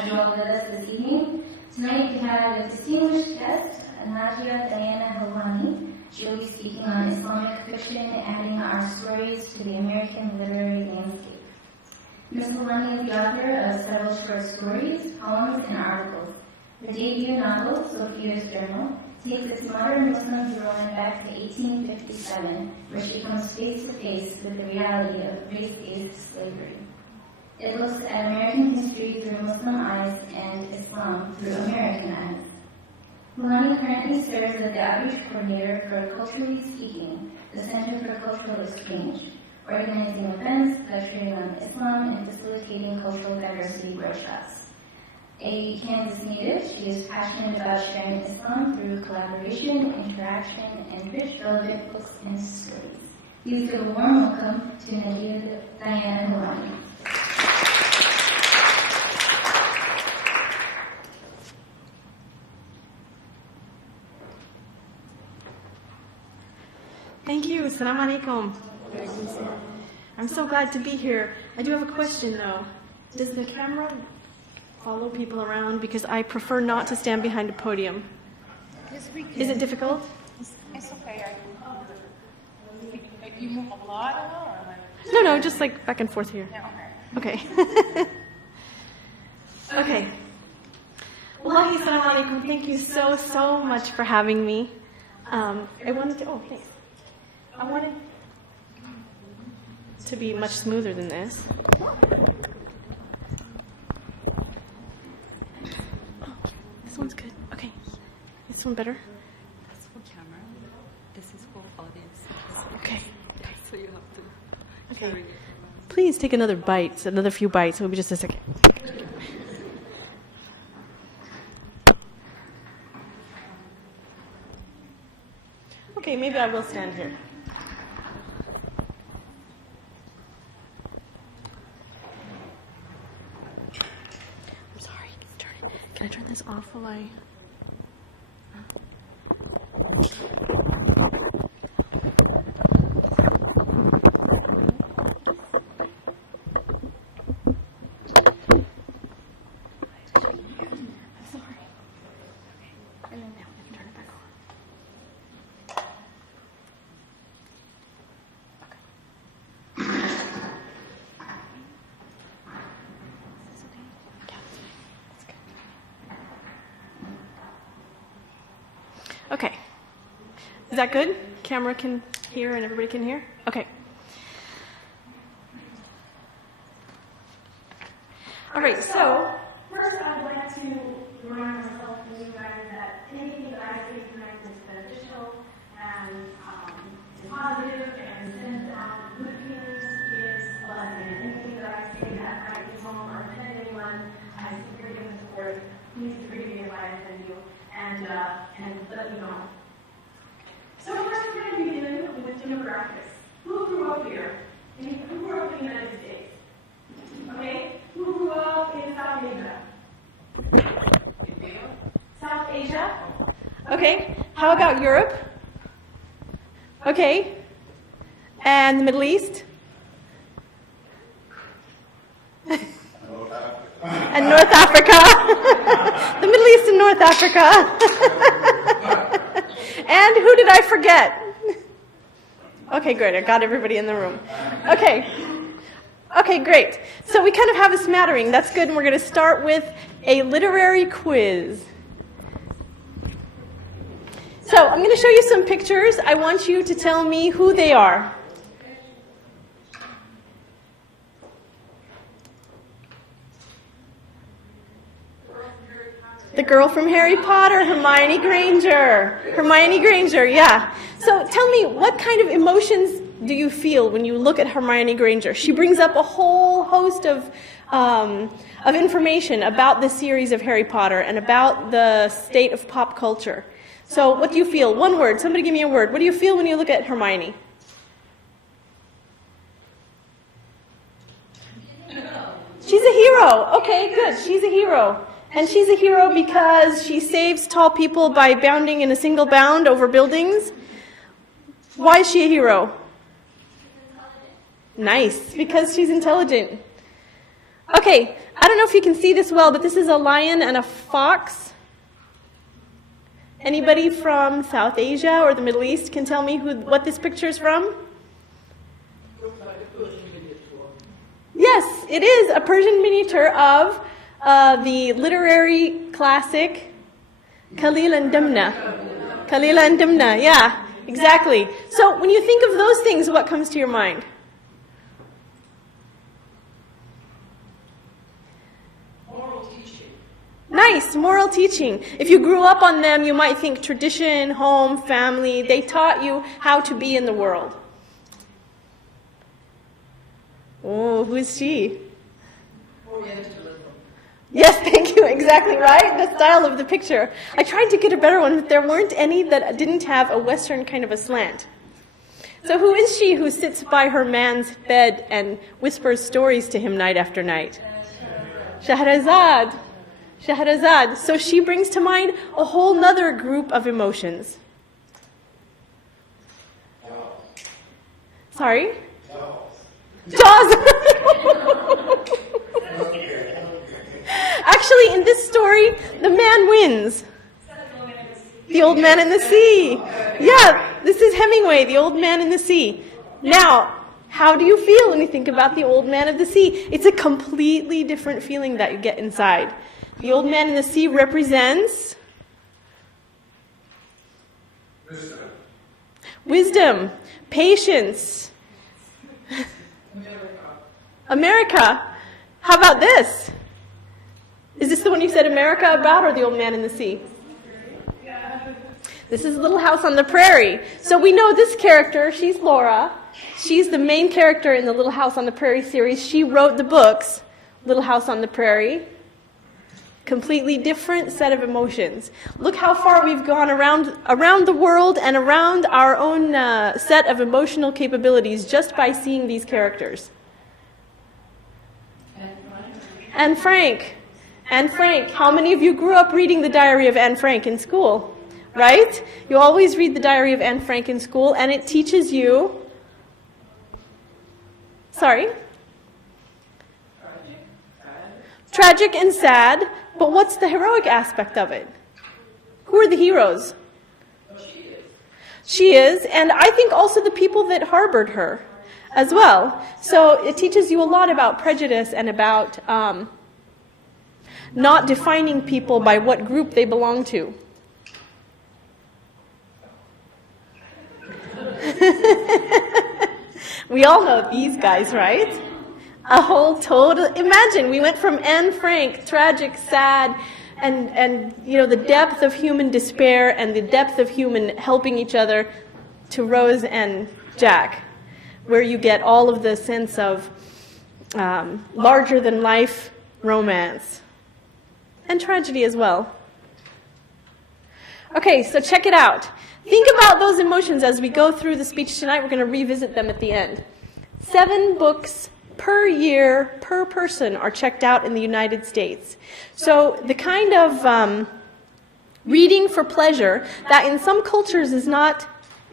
have you all with us this evening. Tonight we have a distinguished guest, Najiyah Diana Helwani. She will be speaking on Islamic fiction, adding our stories to the American literary landscape. Ms. Helwani is the author of several short stories, poems, and articles. Her debut novel, Sophia's Journal, takes its modern Muslim heroine back to 1857, where she comes face to face with the reality of race-based slavery. It looks at American history through Muslim eyes and Islam through American eyes. Helwani currently serves as the outreach coordinator for Culturally Speaking, the Center for Cultural Exchange, organizing events, lecturing on Islam, and facilitating cultural diversity workshops. A Kansas native, she is passionate about sharing Islam through collaboration, interaction, and rich, relevant books and stories. Please give a warm welcome to Najiyah Diana Helwani. Thank you. Assalamu alaikum. I'm so glad to be here. I do have a question though. Does the camera follow people around? Because I prefer not to stand behind a podium. Yes, we can. Is it difficult? It's okay. You move a lot or like? No, just like back and forth here. Yeah, Okay. Okay. Wallahi, assalamu alaikum. Thank you so much for having me. I wanted to be much smoother than this. Oh, this one's good. Okay. This one better? That's for camera. This is for audience. Okay. So you have to Okay. carry it. Please take another few bites. Maybe just a second. Okay, maybe I will stand here. I'm sorry. Can I turn this off while I... Okay. Is that good? Camera can hear and everybody can hear? Okay. All right, so first I would like to remind myself and you guys that anything that I say tonight is beneficial and is positive and sends out good feelings is a blessing. Anything that I say that might be wrong or offend anyone, I seek forgiveness for it. Please forgive me if I offend you. And let me know. So first we're going to begin with demographics. Who grew up here? Who grew up in the United States? Okay? Who grew up in South Asia? South Asia? Okay. How about Europe? Okay. And the Middle East? And North Africa. The Middle East and North Africa. And who did I forget? Okay, great. I got everybody in the room. Okay. Okay, great. So we kind of have a smattering. That's good. And we're going to start with a literary quiz. So I'm going to show you some pictures. I want you to tell me who they are. The girl from Harry Potter, Hermione Granger. Hermione Granger, yeah. So tell me, what kind of emotions do you feel when you look at Hermione Granger? She brings up a whole host of information about the series of Harry Potter and about the state of pop culture. So what do you feel? One word. Somebody give me a word. What do you feel when you look at Hermione? She's a hero. Okay, good. She's a hero. And she's a hero because she saves tall people by bounding in a single bound over buildings. Why is she a hero? Nice, because she's intelligent. Okay, I don't know if you can see this well, but this is a lion and a fox. Anybody from South Asia or the Middle East can tell me what this picture is from? Yes, it is a Persian miniature of the literary classic Khalil and Dimna. Khalil and Dimna, yeah, exactly. So when you think of those things, what comes to your mind? Nice, moral teaching. If you grew up on them, you might think tradition, home, family. They taught you how to be in the world. Oh, who is she? Orientalism. Yes, thank you. Exactly right. The style of the picture. I tried to get a better one, but there weren't any that didn't have a Western kind of a slant. So who is she who sits by her man's bed and whispers stories to him night after night? Shahrazad. Shahrazad. So she brings to mind a whole nother group of emotions. Sorry? Jaws. Actually, in this story, the man wins. The Old Man in the Sea. Yeah, this is Hemingway, The Old Man in the Sea. Now, how do you feel when you think about the Old Man of the Sea? It's a completely different feeling that you get inside. The Old Man in the Sea represents wisdom, patience. America. How about this? Is this the one you said America about, or the Old Man in the Sea? This is Little House on the Prairie. So we know this character, she's Laura. She's the main character in the Little House on the Prairie series. She wrote the books, Little House on the Prairie. Completely different set of emotions. Look how far we've gone around the world and around our own set of emotional capabilities just by seeing these characters. Anne Frank. Anne Frank. How many of you grew up reading the Diary of Anne Frank in school? Right? You always read the Diary of Anne Frank in school, and it teaches you... Sorry? Tragic and sad, but what's the heroic aspect of it? Who are the heroes? She is, and I think also the people that harbored her as well. So it teaches you a lot about prejudice and about not defining people by what group they belong to. We all know these guys, right? A whole total, imagine, we went from Anne Frank, tragic, sad, and you know, the depth of human despair and the depth of human helping each other, to Rose and Jack, where you get all of the sense of larger-than-life romance and tragedy as well. Okay, so check it out. Think about those emotions as we go through the speech tonight. We're going to revisit them at the end. 7 books per year, per person, are checked out in the United States. So the kind of reading for pleasure that in some cultures is not...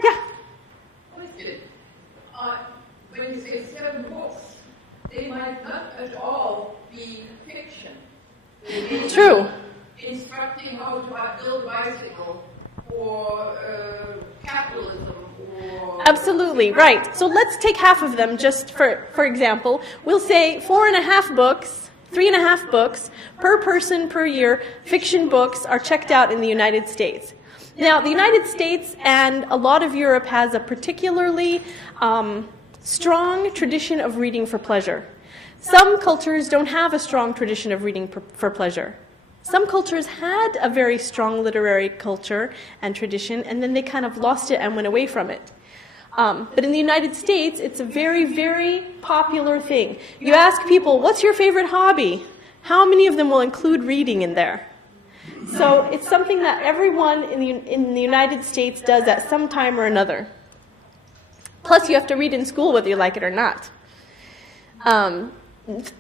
Yeah? When you say 7 books, they might not at all be fiction. True. Instructing how to build a bicycle, or capitalism, or... Absolutely, right. So let's take half of them just for example. We'll say 4.5 books, 3.5 books per person per year, fiction books are checked out in the United States. Now, the United States and a lot of Europe has a particularly strong tradition of reading for pleasure. Some cultures don't have a strong tradition of reading for pleasure. Some cultures had a very strong literary culture and tradition, and then they kind of lost it and went away from it. But in the United States, it's a very, very popular thing. You ask people, what's your favorite hobby? How many of them will include reading in there? So it's something that everyone in the United States does at some time or another. Plus, you have to read in school whether you like it or not.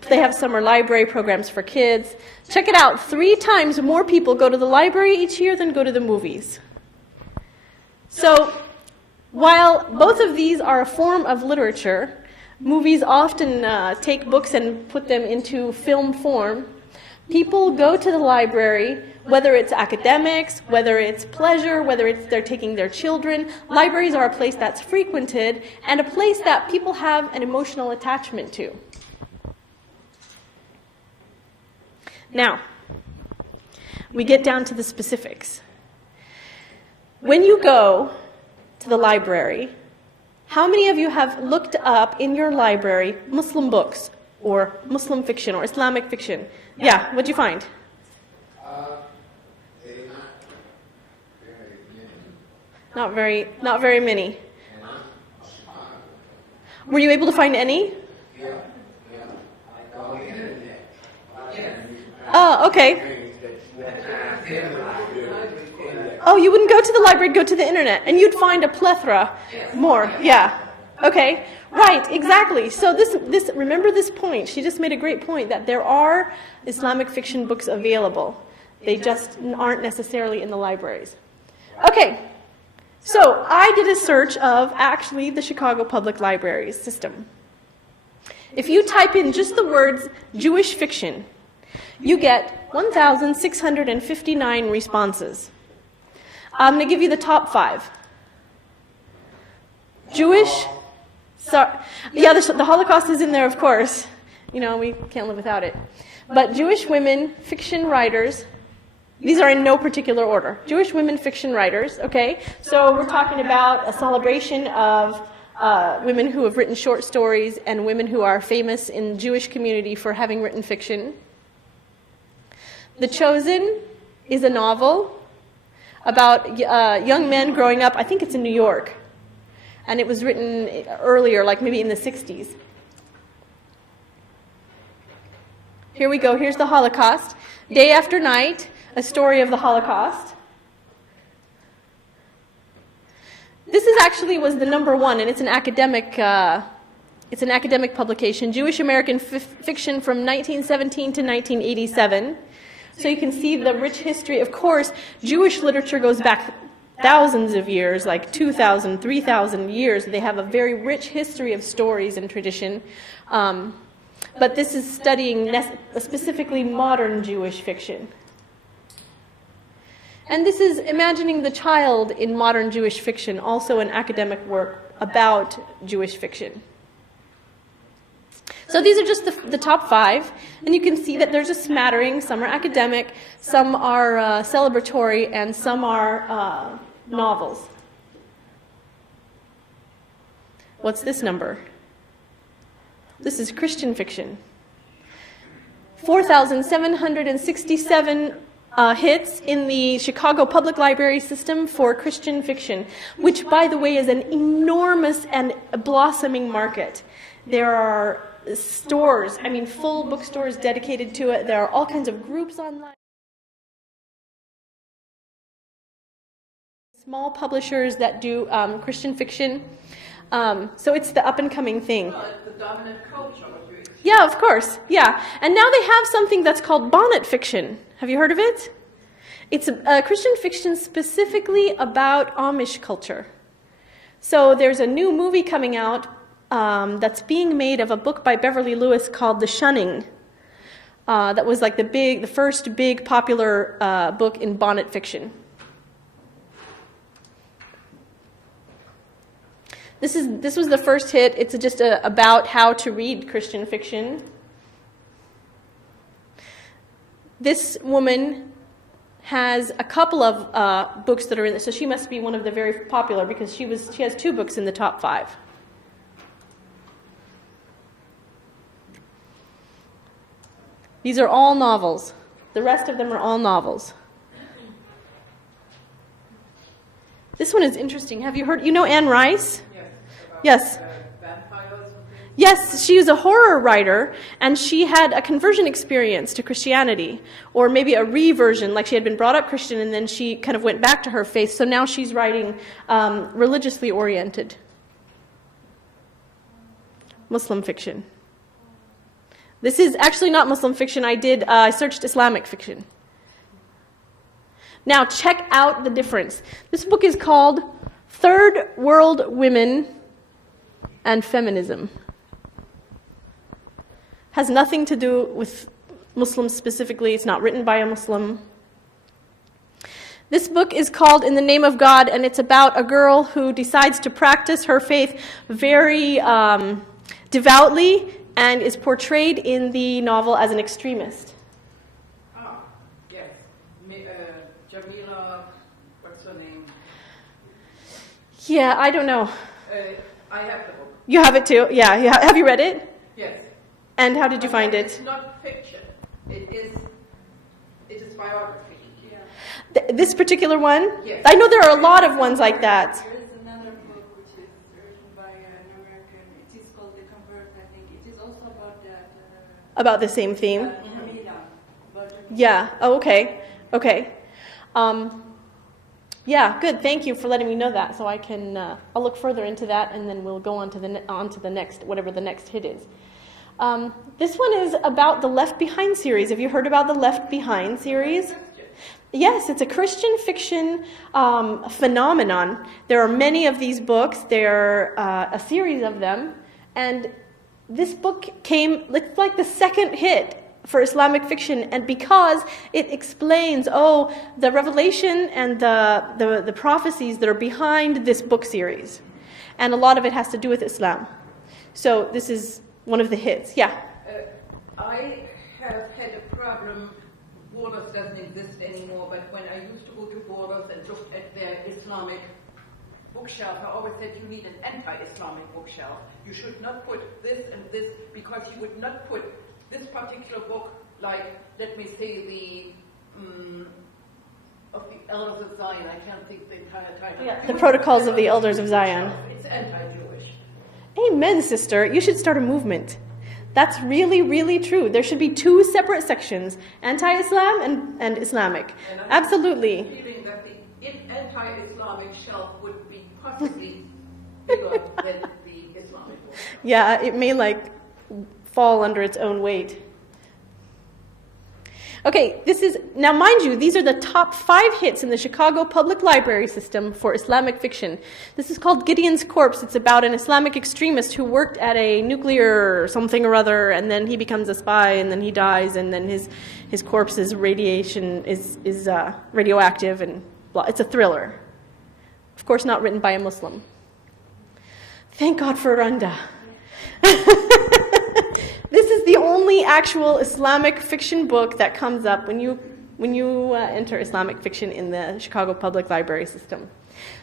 They have summer library programs for kids. Check it out. 3 times more people go to the library each year than go to the movies. So while both of these are a form of literature, Movies often take books and put them into film form. People go to the library, whether it's academics, whether it's pleasure, whether it's they're taking their children. Libraries are a place that's frequented and a place that people have an emotional attachment to. Now, we get down to the specifics. When you go to the library, how many of you have looked up in your library Muslim books or Muslim fiction or Islamic fiction? Yeah, what'd you find? Not very many. Were you able to find any? Oh, okay. Oh, you wouldn't go to the library, go to the internet, and you'd find a plethora more. Yeah. Okay. Right, exactly. So this remember this point. She just made a great point that there are Islamic fiction books available. They just aren't necessarily in the libraries. Okay. So I did a search of actually the Chicago Public Library system. If you type in just the words Jewish fiction, you get 1,659 responses. I'm going to give you the top 5. Jewish, yeah, the Holocaust is in there, of course. You know, we can't live without it. But Jewish women, fiction writers, these are in no particular order. Jewish women fiction writers, okay? So we're talking about a celebration of women who have written short stories and women who are famous in the Jewish community for having written fiction. The Chosen is a novel about young men growing up. I think it's in New York. And it was written earlier, like maybe in the 60s. Here we go. Here's the Holocaust. Day After Night, a story of the Holocaust. This is actually was the #1, and it's an academic publication, Jewish American fiction from 1917 to 1987. So you can see the rich history. Of course, Jewish literature goes back thousands of years, like 2,000, 3,000 years. They have a very rich history of stories and tradition. But this is studying specifically modern Jewish fiction. And this is imagining the child in modern Jewish fiction, also an academic work about Jewish fiction. So these are just the top 5, and you can see that there's a smattering. Some are academic, some are celebratory, and some are novels. What's this number? This is Christian fiction. 4,767 hits in the Chicago Public Library system for Christian fiction, which, by the way, is an enormous and blossoming market. There are stores, full bookstores dedicated to it. There are all kinds of groups online. Small publishers that do Christian fiction. So it's the up-and-coming thing. Well, it's the dominant culture. Yeah, of course. Yeah. And now they have something that's called bonnet fiction. Have you heard of it? It's Christian fiction specifically about Amish culture. So there's a new movie coming out that's being made of a book by Beverly Lewis called The Shunning. That was like the first big popular book in bonnet fiction. This was the first hit. It's just about how to read Christian fiction. This woman has a couple of books that are in this, so she must be one of the very popular because she has 2 books in the top 5. These are all novels. The rest of them are all novels. This one is interesting. Have you heard? You know Anne Rice? Yes. Yes, she is a horror writer, and she had a conversion experience to Christianity, or maybe a reversion, like she had been brought up Christian, and then she kind of went back to her faith, so now she's writing religiously oriented Muslim fiction. This is actually not Muslim fiction. I searched Islamic fiction. Now, check out the difference. This book is called Third World Women and Feminism. Has nothing to do with Muslims specifically. It's not written by a Muslim. This book is called In the Name of God, and it's about a girl who decides to practice her faith very devoutly and is portrayed in the novel as an extremist. Ah, yes. Jamila, what's her name? Yeah, I don't know. I have the book. You have it too? Yeah. Have you read it? Yes. And how did you find It's it? not fiction. It is biography. This particular one? Yes. I know there are a lot of ones like that. There is another book which is written by an American. It is called The Convert, I think. It is also about that. About the same theme? Jamila. About Jamila. Yeah. Oh, okay. Okay. Yeah, good. Thank you for letting me know that. So I can, I'll look further into that, and then we'll go on to the next, whatever the next hit is. This one is about the Left Behind series. Have you heard about the Left Behind series? Yes, it's a Christian fiction phenomenon. There are many of these books. There are a series of them. And this book it's like the second hit for Islamic fiction, and because it explains, the revelation and the prophecies that are behind this book series. And a lot of it has to do with Islam. So this is one of the hits. Yeah? I have had a problem. Borders doesn't exist anymore, but when I used to go to Borders and looked at their Islamic bookshelf, I always said you need an anti-Islamic bookshelf. You should not put this and this, because you would not put this particular book, like, let me say, of the Elders of Zion. I can't think the entire title. Yeah, the Protocols of the Elders of Zion. It's anti-Jewish. Amen, sister. You should start a movement. That's really, really true. There should be two separate sections, anti-Islam and Islamic. And I'm Absolutely. feeling that the anti-Islamic shelf would be possibly bigger than the Islamic one. Yeah, it may fall under its own weight. Okay, now mind you, these are the top 5 hits in the Chicago Public Library system for Islamic fiction. This is called Gideon's Corpse. It's about an Islamic extremist who worked at a nuclear something or other, and then he becomes a spy, and then he dies, and then his corpse's radiation is radioactive, and blah. It's a thriller. Of course, not written by a Muslim. Thank God for Randa. This is the only actual Islamic fiction book that comes up when you enter Islamic fiction in the Chicago Public Library system.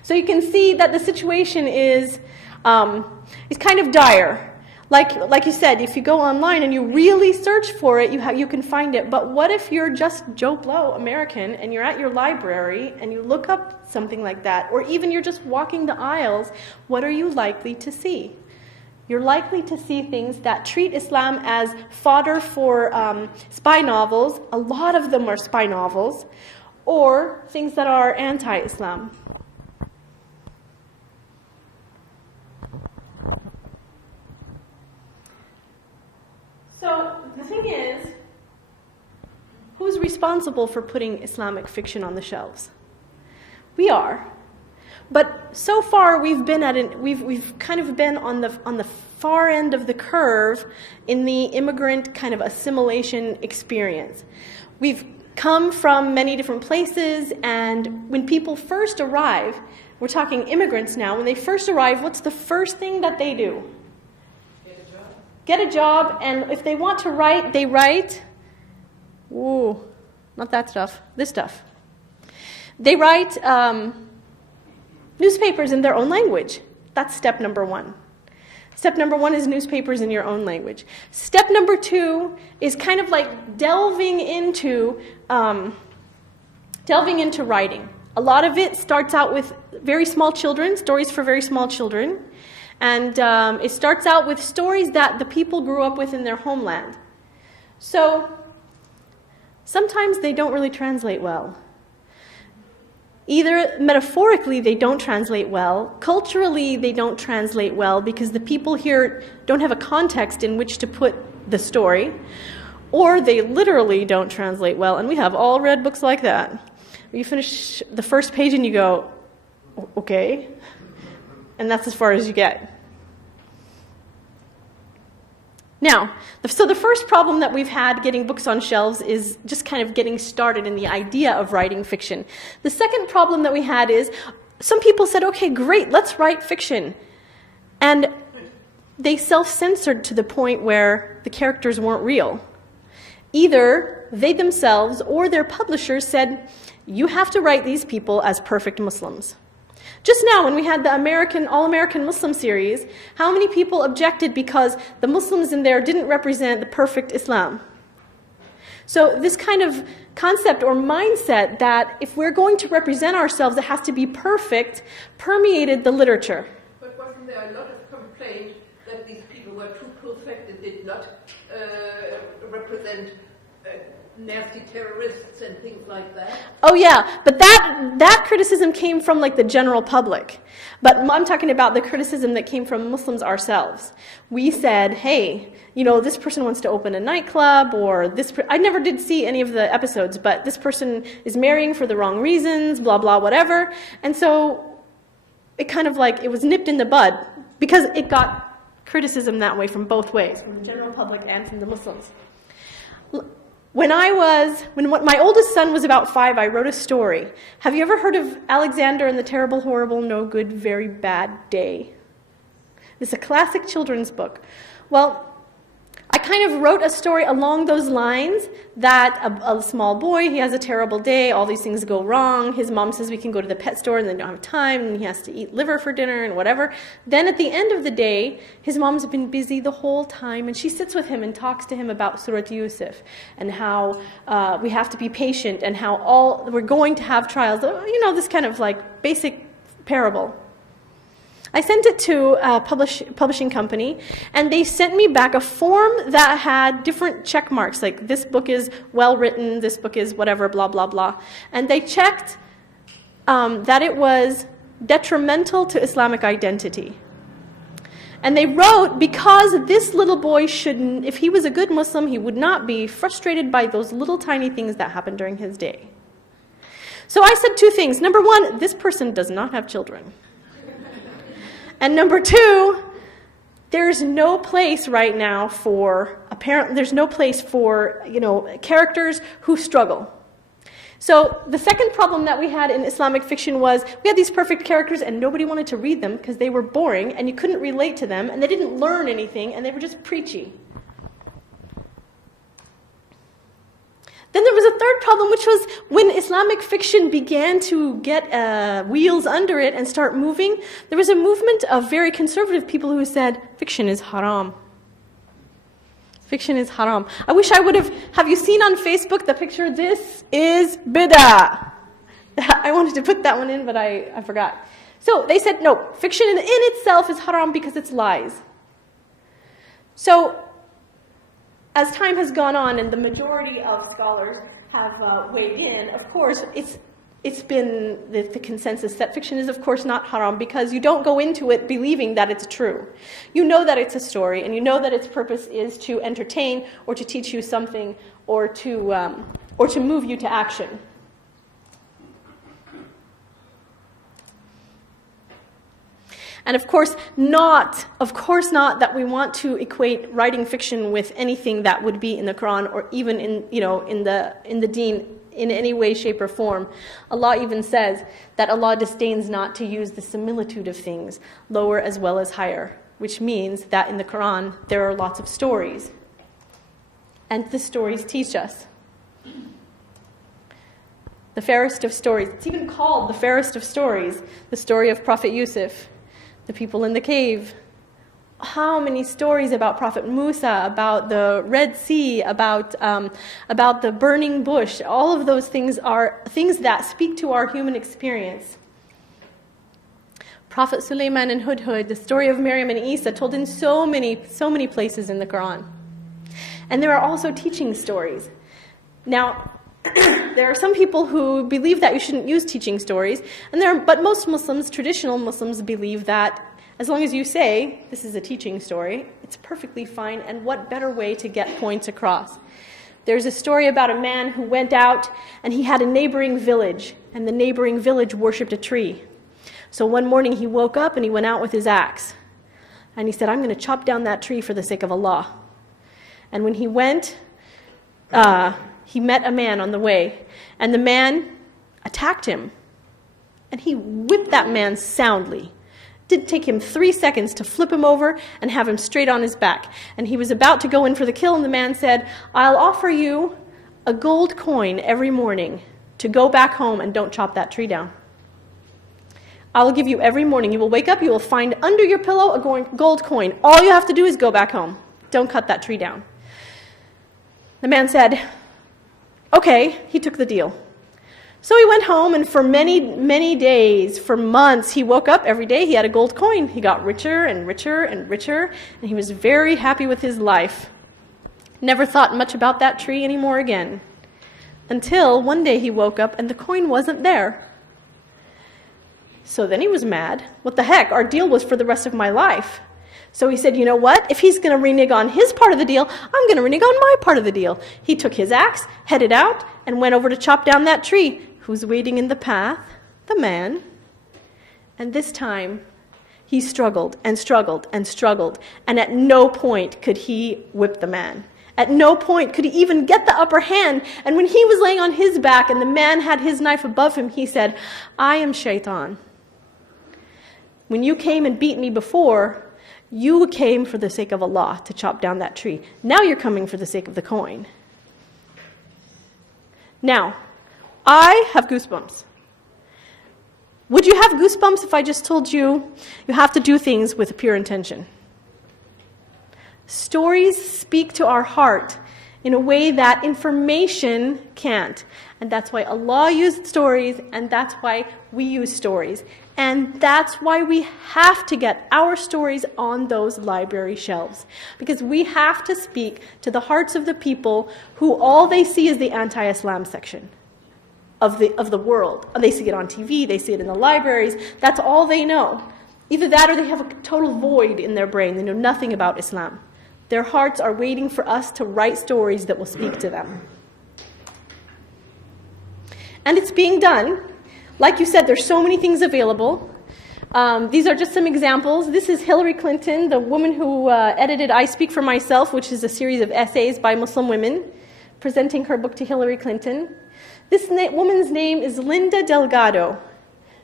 So you can see that the situation is kind of dire. Like you said, if you go online and you really search for it, you can find it. But what if you're just Joe Blow, American, and you're at your library and you look up something like that, or even you're just walking the aisles? What are you likely to see? You're likely to see things that treat Islam as fodder for spy novels. A lot of them are spy novels, or things that are anti-Islam. So the thing is, who's responsible for putting Islamic fiction on the shelves? We are. But so far, we've kind of been on the far end of the curve in the immigrant kind of assimilation experience. We've come from many different places, and when people first arrive, we're talking immigrants now, when they first arrive, what's the first thing that they do? Get a job, and if they want to write, they write. Ooh, not that stuff. This stuff. They write newspapers in their own language. That's step number 1. Step number 1 is newspapers in your own language. Step number 2 is kind of like delving into writing. A lot of it starts out with very small children, stories for very small children. And it starts out with stories that the people grew up with in their homeland. So sometimes they don't really translate well. Either metaphorically they don't translate well, culturally they don't translate well because the people here don't have a context in which to put the story, or they literally don't translate well, and we have all read books like that. You finish the first page and you go, okay, and that's as far as you get. Now, so the first problem that we've had getting books on shelves is just kind of getting started in the idea of writing fiction. The second problem that we had is some people said, okay, great, let's write fiction. And they self-censored to the point where the characters weren't real. Either they themselves or their publishers said, you have to write these people as perfect Muslims. Just now, when we had the All-American Muslim series, how many people objected because the Muslims in there didn't represent the perfect Islam? So this kind of concept or mindset that if we're going to represent ourselves, it has to be perfect, permeated the literature. But wasn't there a lot of complaint that these people were too perfect and did not represent nasty terrorists and things like that? Oh yeah, but that criticism came from like the general public. But I'm talking about the criticism that came from Muslims ourselves. We said, hey, you know, this person wants to open a nightclub, or I never did see any of the episodes, but this person is marrying for the wrong reasons, blah, blah, whatever. And so it kind of like, it was nipped in the bud because it got criticism that way from both ways, from the general public and from the Muslims. When my oldest son was about 5, I wrote a story. Have you ever heard of Alexander and the Terrible, Horrible, No Good, Very Bad Day? It's a classic children's book. Well, I kind of wrote a story along those lines that a small boy, he has a terrible day, all these things go wrong, his mom says we can go to the pet store and they don't have time, and he has to eat liver for dinner and whatever. Then at the end of the day, his mom's been busy the whole time, and she sits with him and talks to him about Surat Yusuf and how we have to be patient and how we're going to have trials. You know, this kind of like basic parable. I sent it to a publishing company, and they sent me back a form that had different check marks, like this book is well written, this book is whatever, blah, blah, blah. And they checked that it was detrimental to Islamic identity. And they wrote, because this little boy shouldn't, if he was a good Muslim, he would not be frustrated by those little tiny things that happened during his day. So I said 2 things. Number 1, this person does not have children. And number 2, there's no place right now for characters who struggle. So the second problem that we had in Islamic fiction was we had these perfect characters and nobody wanted to read them because they were boring and you couldn't relate to them and they didn't learn anything and they were just preachy. Then there was a third problem, which was when Islamic fiction began to get wheels under it and start moving, there was a movement of very conservative people who said, fiction is haram. Fiction is haram. I wish I would have you seen on Facebook the picture, this is bid'ah? I wanted to put that one in, but I forgot. So they said, no, fiction in itself is haram because it's lies. So as time has gone on and the majority of scholars have weighed in, of course, it's been the consensus that fiction is, of course, not haram because you don't go into it believing that it's true. You know that it's a story, and you know that its purpose is to entertain or to teach you something or to move you to action. And of course not that we want to equate writing fiction with anything that would be in the Quran or even in the Deen in any way, shape, or form. Allah even says that Allah disdains not to use the similitude of things, lower as well as higher, which means that in the Quran there are lots of stories. And the stories teach us. The fairest of stories. It's even called the fairest of stories, the story of Prophet Yusuf. The people in the cave. How many stories about Prophet Musa, about the Red Sea, about the burning bush. All of those things are things that speak to our human experience. Prophet Sulaiman and Hudhud, the story of Maryam and Isa, told in so many places in the Quran. And there are also teaching stories. Now, there are some people who believe that you shouldn't use teaching stories, but most Muslims, traditional Muslims, believe that as long as you say, this is a teaching story, it's perfectly fine, and what better way to get points across. There's a story about a man who went out and he had a neighboring village, and the neighboring village worshipped a tree. So one morning he woke up and he went out with his axe. And he said, I'm going to chop down that tree for the sake of Allah. And when he went, he met a man on the way, and the man attacked him. And he whipped that man soundly. It did take him 3 seconds to flip him over and have him straight on his back. And he was about to go in for the kill, and the man said, "I'll offer you a gold coin every morning to go back home and don't chop that tree down. I will give you every morning. You will wake up, you will find under your pillow a gold coin. All you have to do is go back home. Don't cut that tree down." The man said, okay, he took the deal. So he went home, and for many, many days, for months, he woke up every day, he had a gold coin. He got richer and richer and richer, and he was very happy with his life. Never thought much about that tree anymore again. Until one day he woke up and the coin wasn't there. So then he was mad. What the heck? Our deal was for the rest of my life. So he said, you know what? If he's going to renege on his part of the deal, I'm going to renege on my part of the deal. He took his axe, headed out, and went over to chop down that tree. Who's waiting in the path? The man. And this time, he struggled and struggled and struggled, and at no point could he whip the man. At no point could he even get the upper hand. And when he was laying on his back and the man had his knife above him, he said, I am Shaitan. When you came and beat me before, you came for the sake of Allah to chop down that tree. Now you're coming for the sake of the coin. Now, I have goosebumps. Would you have goosebumps if I just told you you have to do things with a pure intention? Stories speak to our heart in a way that information can't. And that's why Allah used stories, and that's why we use stories. And that's why we have to get our stories on those library shelves. Because we have to speak to the hearts of the people who all they see is the anti-Islam section of the world. They see it on TV, they see it in the libraries, that's all they know. Either that or they have a total void in their brain, they know nothing about Islam. Their hearts are waiting for us to write stories that will speak to them. And it's being done. Like you said, there's so many things available. These are just some examples. This is Hillary Clinton, the woman who edited I Speak for Myself, which is a series of essays by Muslim women, presenting her book to Hillary Clinton. This woman's name is Linda Delgado.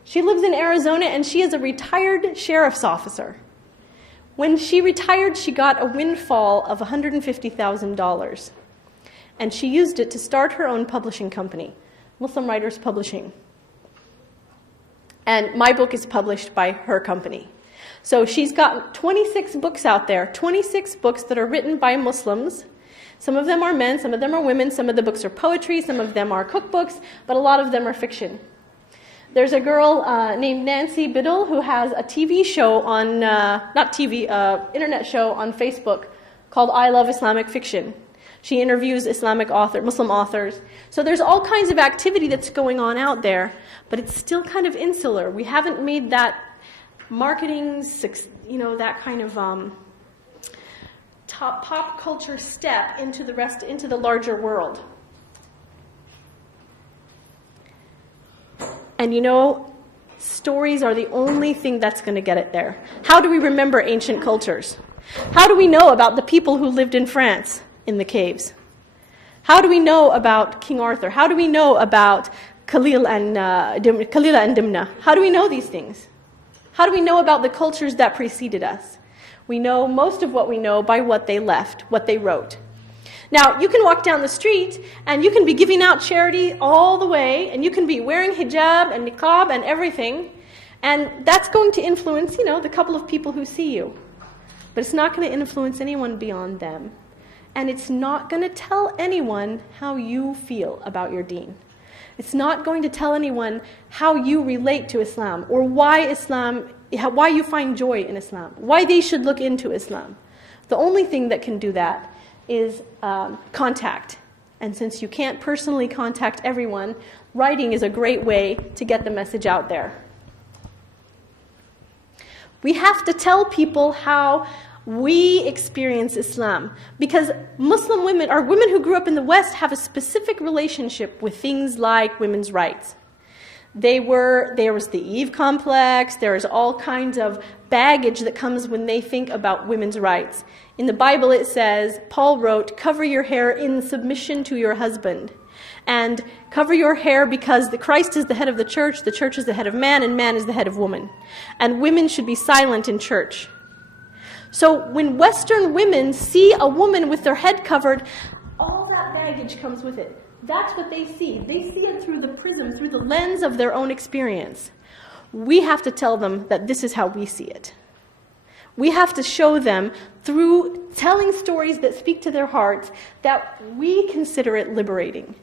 She lives in Arizona, and she is a retired sheriff's officer. When she retired, she got a windfall of $150,000. And she used it to start her own publishing company, Muslim Writers Publishing. And my book is published by her company. So she's got 26 books out there, 26 books that are written by Muslims. Some of them are men, some of them are women, some of the books are poetry, some of them are cookbooks, but a lot of them are fiction. There's a girl named Nancy Biddle who has a TV show on, internet show on Facebook called I Love Islamic Fiction. She interviews Muslim authors. So there's all kinds of activity that's going on out there, but it's still kind of insular. We haven't made that marketing, that kind of pop culture step into the larger world. And stories are the only thing that's going to get it there. How do we remember ancient cultures? How do we know about the people who lived in France in the caves? How do we know about King Arthur? How do we know about Khalil and Dimna? How do we know these things? How do we know about the cultures that preceded us? We know most of what we know by what they left, what they wrote. Now, you can walk down the street and you can be giving out charity all the way, and you can be wearing hijab and niqab and everything, and that's going to influence, the couple of people who see you. But it's not going to influence anyone beyond them. And it's not going to tell anyone how you feel about your deen. It's not going to tell anyone how you relate to Islam, or why you find joy in Islam, why they should look into Islam. The only thing that can do that is contact. And since you can't personally contact everyone, writing is a great way to get the message out there. We have to tell people how we experience Islam, because Muslim women, or women who grew up in the West, have a specific relationship with things like women's rights. There was the Eve complex. There's all kinds of baggage that comes when they think about women's rights. In the Bible it says, Paul wrote, cover your hair in submission to your husband. And cover your hair because the Christ is the head of the church is the head of man, and man is the head of woman. And women should be silent in church. So when Western women see a woman with their head covered, all that baggage comes with it. That's what they see. They see it through the prism, through the lens of their own experience. We have to tell them that this is how we see it. We have to show them through telling stories that speak to their hearts that we consider it liberating.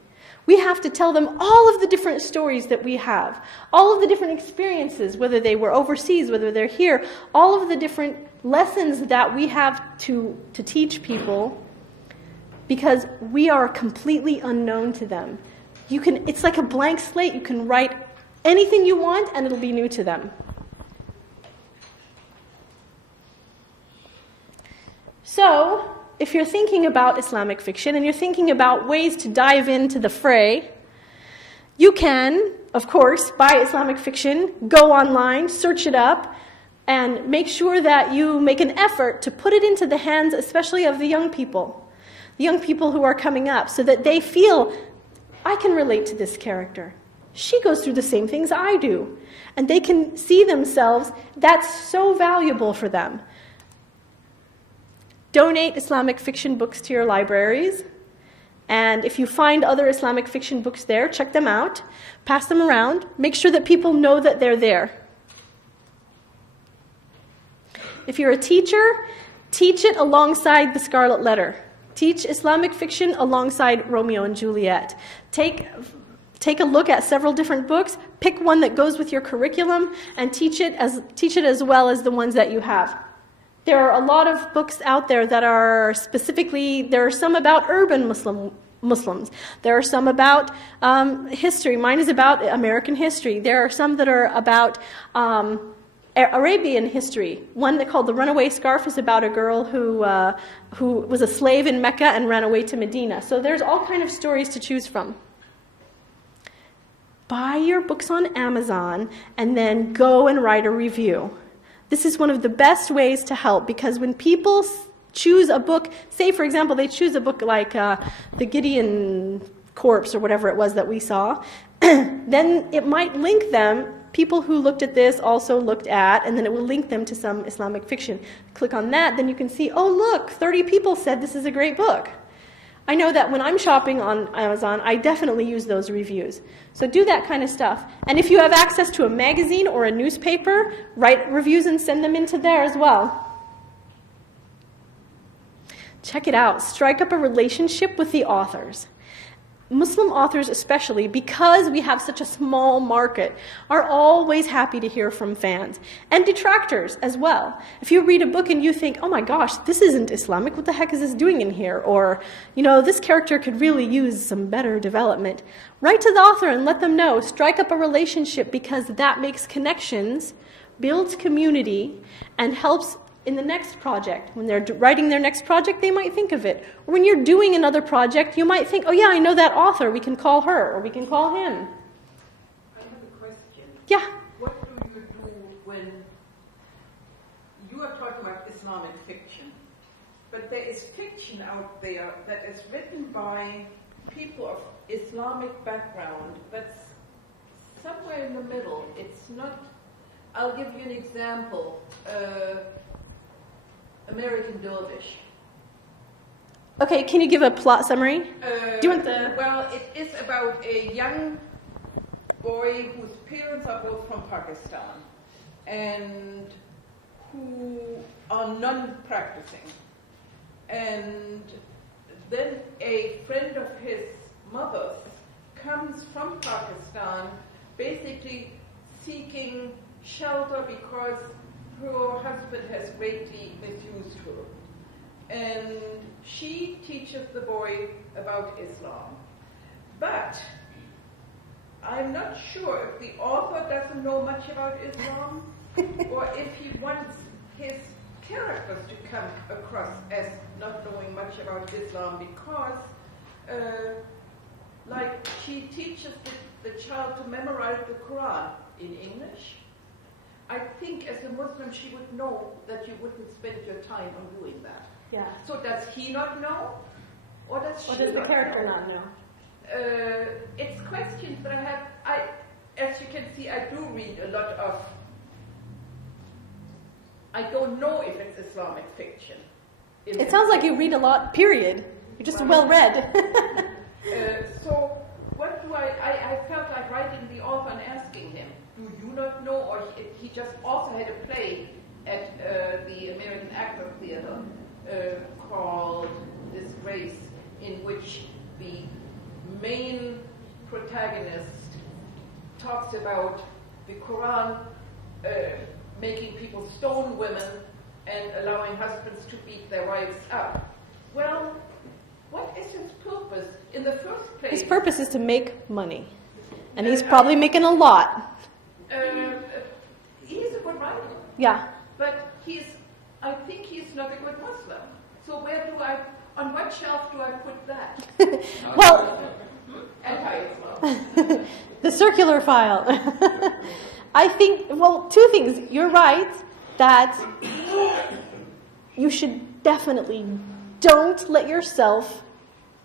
We have to tell them all of the different stories that we have, all of the different experiences, whether they were overseas, whether they're here, all of the different lessons that we have to teach people, because we are completely unknown to them. It's like a blank slate. You can write anything you want and it'll be new to them. So, if you're thinking about Islamic fiction and you're thinking about ways to dive into the fray, you can, of course, buy Islamic fiction, go online, search it up, and make sure that you make an effort to put it into the hands, especially of the young people who are coming up, so that they feel, I can relate to this character. She goes through the same things I do. And they can see themselves, that's so valuable for them. Donate Islamic fiction books to your libraries. And if you find other Islamic fiction books there, check them out, pass them around, make sure that people know that they're there. If you're a teacher, teach it alongside The Scarlet Letter. Teach Islamic fiction alongside Romeo and Juliet. Take a look at several different books, pick one that goes with your curriculum, and teach it as well as the ones that you have. There are a lot of books out there that are specifically, there are some about urban Muslims. There are some about history. Mine is about American history. There are some that are about Arabian history. One called The Runaway Scarf is about a girl who was a slave in Mecca and ran away to Medina. So there's all kinds of stories to choose from. Buy your books on Amazon and then go and write a review. This is one of the best ways to help, because when people choose a book, say for example they choose a book like The Gideon Corpse or whatever it was that we saw, then it might link them, people who looked at this also looked at, and then it will link them to some Islamic fiction. Click on that, then you can see, oh look, 30 people said this is a great book. I know that when I'm shopping on Amazon, I definitely use those reviews. So do that kind of stuff. And if you have access to a magazine or a newspaper, write reviews and send them into there as well. Check it out. Strike up a relationship with the authors. Muslim authors especially, because we have such a small market, are always happy to hear from fans. And detractors as well. If you read a book and you think, oh my gosh, this isn't Islamic, what the heck is this doing in here? Or, you know, this character could really use some better development. Write to the author and let them know. Strike up a relationship, because that makes connections, builds community, and helps in the next project. When they're writing their next project, they might think of it. Or when you're doing another project, you might think, oh yeah, I know that author, we can call her, or we can call him. I have a question. Yeah? What do you do when you are talking about Islamic fiction, but there is fiction out there that is written by people of Islamic background that's somewhere in the middle. It's not, I'll give you an example. American Dervish. Okay, can you give a plot summary? Do you want the... Well, it is about a young boy whose parents are both from Pakistan and who are non-practicing. And then a friend of his mother's comes from Pakistan basically seeking shelter because her husband has greatly misused her. And she teaches the boy about Islam. But I'm not sure if the author doesn't know much about Islam or if he wants his characters to come across as not knowing much about Islam, because like she teaches the child to memorize the Quran in English, I think as a Muslim she would know that you wouldn't spend your time on doing that. Yeah. So does he not know? Or does she Or does the not character know? not know? It's questions that I have. As you can see, I do read a lot of. I don't know if it's Islamic fiction. It sounds like you read a lot, period. You're just well read. So what do I felt like writing the author and asking him, do you not know? Or he just also had a play at the American Actor Theater called Disgrace, in which the main protagonist talks about the Quran making people stone women and allowing husbands to beat their wives up. Well, what is his purpose in the first place? His purpose is to make money. And he's probably making a lot. He's a good writer. Yeah. But I think he's not a good Muslim. So on what shelf do I put that? Well, Anti-Islam. the circular file. I think, well, two things. You're right that you should definitely don't let yourself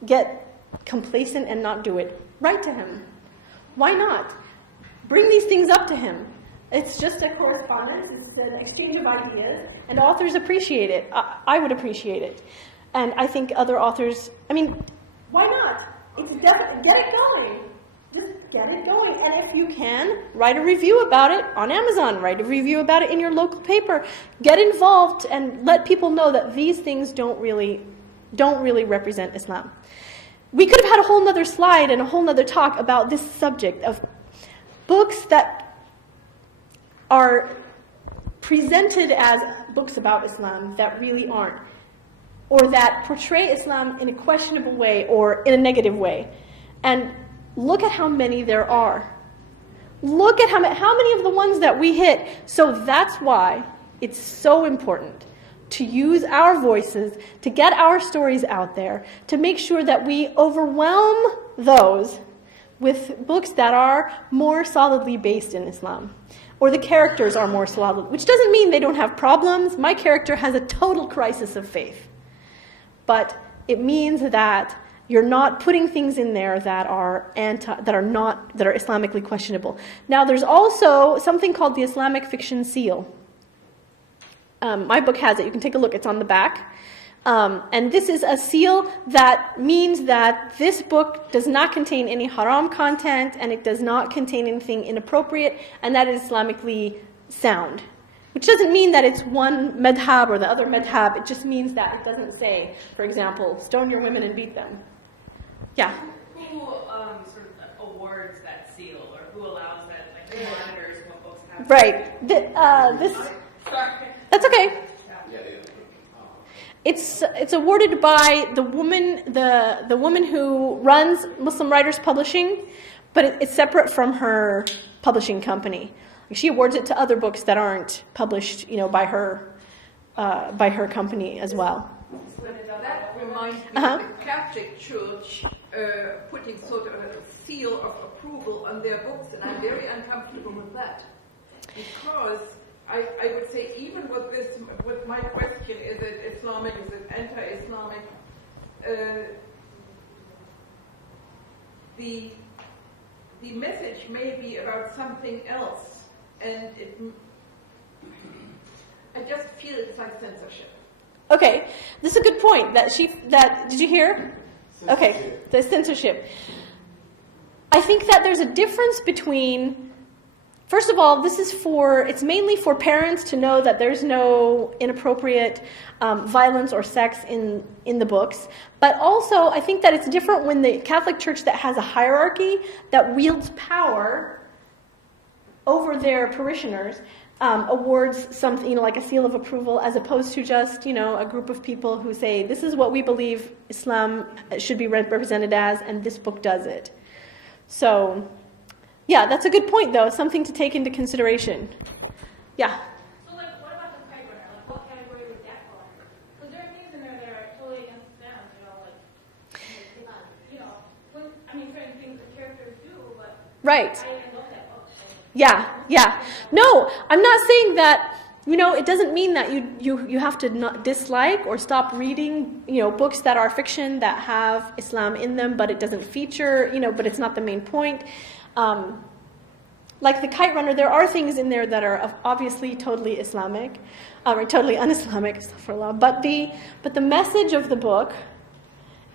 get complacent and not do it. Write to him. Why not? Bring these things up to him. It's just a correspondence. It's an exchange of ideas. And authors appreciate it. I would appreciate it. And I think other authors, why not? It's definitely, get it going. Just get it going. And if you can, write a review about it on Amazon. Write a review about it in your local paper. Get involved and let people know that these things don't really represent Islam. We could have had a whole nother slide and a whole nother talk about this subject of books that are presented as books about Islam that really aren't, or that portray Islam in a questionable way or in a negative way. And look at how many there are. Look at how many of the ones that we hit. So that's why it's so important to use our voices, to get our stories out there, to make sure that we overwhelm those with books that are more solidly based in Islam. Or the characters are more solid, which doesn't mean they don't have problems. My character has a total crisis of faith. But it means that you're not putting things in there that are Islamically questionable. Now, there's also something called the Islamic fiction seal. My book has it. You can take a look. It's on the back. And this is a seal that means that this book does not contain any haram content and it does not contain anything inappropriate, and that is Islamically sound. Which doesn't mean that it's one madhab or the other madhab. It just means that it doesn't say, for example, stone your women and beat them. Yeah? Who sort of awards that seal, or who allows that, like who monitors what books have? Right. Sorry. That's okay. It's awarded by the woman who runs Muslim Writers Publishing, but it's separate from her publishing company. She awards it to other books that aren't published, by her company as well. That reminds me of the Catholic Church putting sort of a seal of approval on their books, and I'm very uncomfortable with that. Because I would say, even with my question, is it Islamic, is it anti-Islamic, the message may be about something else. And I just feel it's like censorship. Okay, this is a good point. Did you hear? Okay, the censorship. I think that there's a difference between, first of all, it's mainly for parents to know that there's no inappropriate violence or sex in the books. But also, I think that it's different when the Catholic Church that has a hierarchy that wields power over their parishioners awards something, like a seal of approval, as opposed to just, a group of people who say, this is what we believe Islam should be represented as, and this book does it. So, yeah, that's a good point, though. Something to take into consideration. Yeah? So, what about the category? What category would that fall under? Because there are things in there that are totally against Islam, certain things the characters do, but Right. Yeah, yeah. No, I'm not saying that, it doesn't mean that you have to not dislike or stop reading, books that are fiction that have Islam in them, but it doesn't feature, but it's not the main point. Like The Kite Runner, there are things in there that are obviously totally Islamic, or totally un-Islamic, astaghfirullah, but the message of the book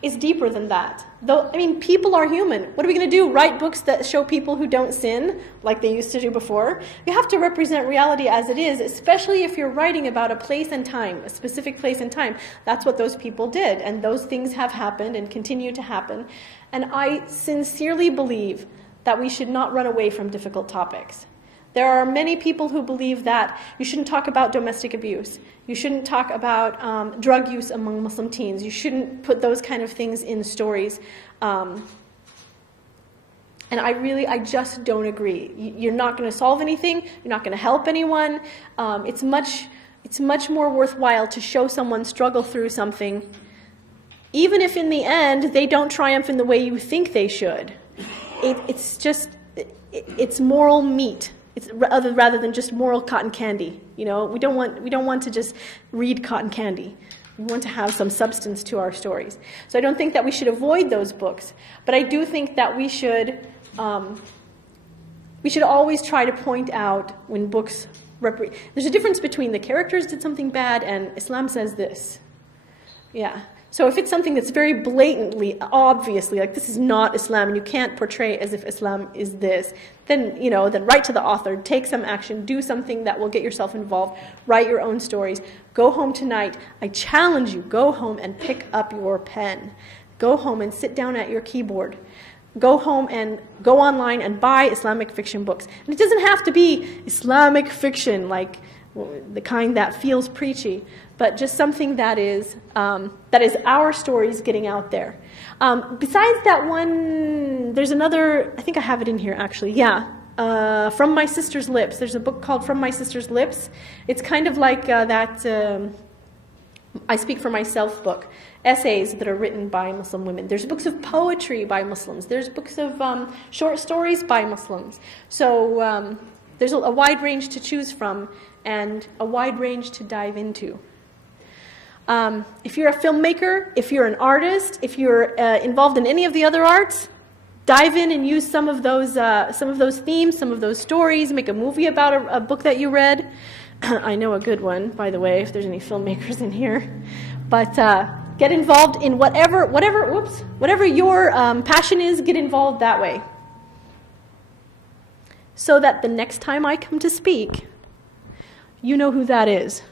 is deeper than that. Though, people are human. What are we going to do? Write books that show people who don't sin, like they used to do before? You have to represent reality as it is, especially if you're writing about a place and time, a specific place and time. That's what those people did, and those things have happened and continue to happen. And I sincerely believe that we should not run away from difficult topics. There are many people who believe that you shouldn't talk about domestic abuse. You shouldn't talk about drug use among Muslim teens. You shouldn't put those kind of things in stories. And I just don't agree. You're not going to solve anything. You're not going to help anyone. It's much more worthwhile to show someone struggle through something, even if in the end they don't triumph in the way you think they should. It's moral meat. It's rather than just moral cotton candy. We don't want to just read cotton candy. We want to have some substance to our stories. So I don't think that we should avoid those books, but I do think that we should always try to point out when books there's a difference between the characters did something bad and Islam says this. Yeah. So if it's something that's very blatantly, obviously, like this is not Islam and you can't portray as if Islam is this, then, then write to the author, take some action, do something that will get yourself involved, write your own stories. Go home tonight. I challenge you, go home and pick up your pen. Go home and sit down at your keyboard. Go home and go online and buy Islamic fiction books. And it doesn't have to be Islamic fiction, like the kind that feels preachy, but just something that is our stories getting out there. Besides that one, there's another, I think I have it in here actually, yeah. From My Sister's Lips. There's a book called From My Sister's Lips. It's kind of like that I Speak for Myself book. Essays that are written by Muslim women. There's books of poetry by Muslims. There's books of short stories by Muslims. So there's a wide range to choose from and a wide range to dive into. If you're a filmmaker, if you're an artist, if you're involved in any of the other arts, dive in and use some of those themes, some of those stories. Make a movie about a book that you read. I know a good one, by the way, if there's any filmmakers in here. But get involved in whatever your passion is. Get involved that way, so that the next time I come to speak, you know who that is.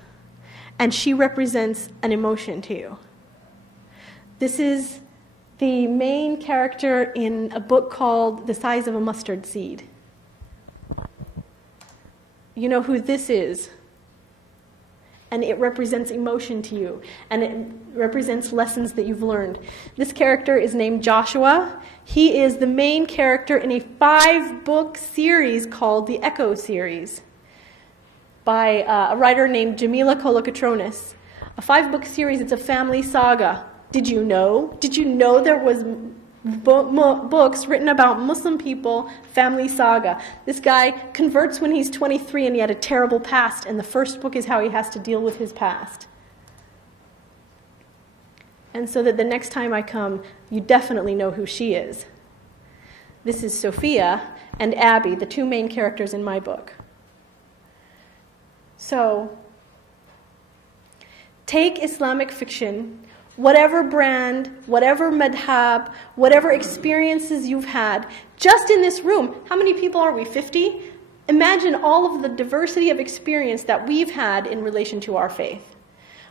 And she represents an emotion to you. This is the main character in a book called The Size of a Mustard Seed. You know who this is. And it represents emotion to you. And it represents lessons that you've learned. This character is named Joshua. He is the main character in a 5-book series called the Echo series, by a writer named Jamila Kolokotronis. A 5-book series, it's a family saga. Did you know? Did you know there was books written about Muslim people, family saga? This guy converts when he's 23 and he had a terrible past, and the first book is how he has to deal with his past. And so that the next time I come, you definitely know who she is. This is Sophia and Abby, the 2 main characters in my book. So, take Islamic fiction, whatever brand, whatever madhab, whatever experiences you've had, just in this room. How many people are we? 50? Imagine all of the diversity of experience that we've had in relation to our faith.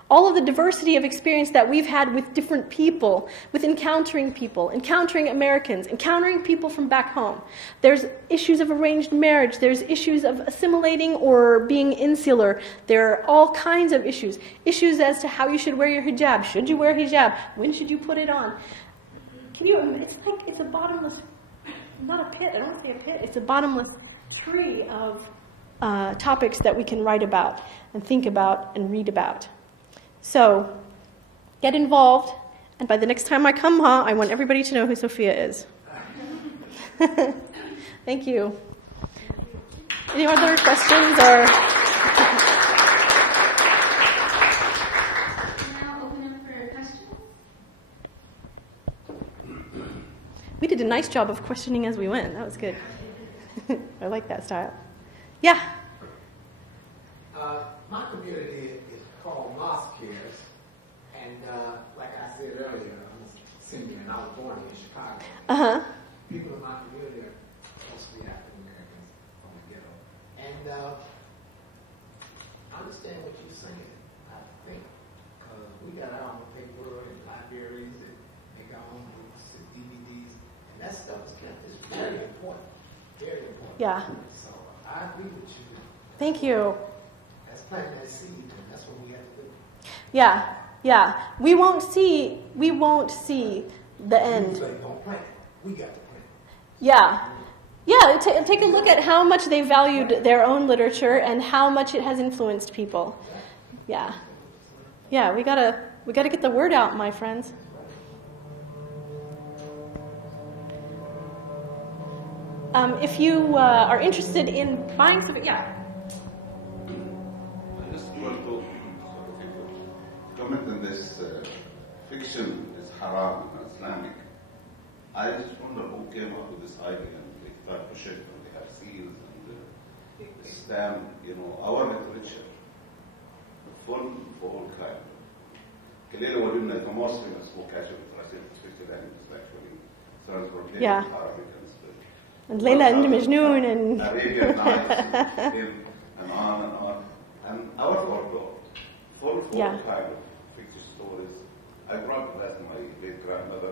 All of the diversity of experience that we've had with different people, with encountering people, encountering Americans, encountering people from back home. There's issues of arranged marriage. There's issues of assimilating or being insular. There are all kinds of issues. Issues as to how you should wear your hijab. Should you wear hijab? When should you put it on? It's a bottomless, not a pit, I don't want to say a pit, it's a bottomless tree of topics that we can write about and think about and read about. So, get involved, and by the next time I come, I want everybody to know who Sophia is. Thank you. Any other questions or? Now open up for questions. We did a nice job of questioning as we went. That was good. I like that style. Yeah. My community is called Mosque Cares, and like I said earlier, I'm a senior, and I was born in Chicago. People in my community are mostly African Americans from the ghetto, and I understand what you're saying. I think because we got our own paper and libraries and make our own books and DVDs, and that stuff is kept. It's very important. Very important. Yeah. So I agree with you. Thank you. That's planting that seed, and that's what we have to do. Yeah. Yeah. We won't see the end. So you don't plant. We got to plant. Yeah. Yeah, take a look at how much they valued their own literature and how much it has influenced people. Yeah. Yeah, we gotta get the word out, my friends. If you are interested in buying some, yeah. I just want to comment on this fiction is haram and Islamic. I just wonder who came up with this idea and they start pushing and they have seals and stamp, our literature full for all kind. كلنا ولينا كمصري مسموح كاشف راسين فكرة يعني actually translate Arabic and Spanish. And Layla and Majnoon and Arabian Nights and on. And our folklore, full kind of fiction stories. I grew up with my great grandmother,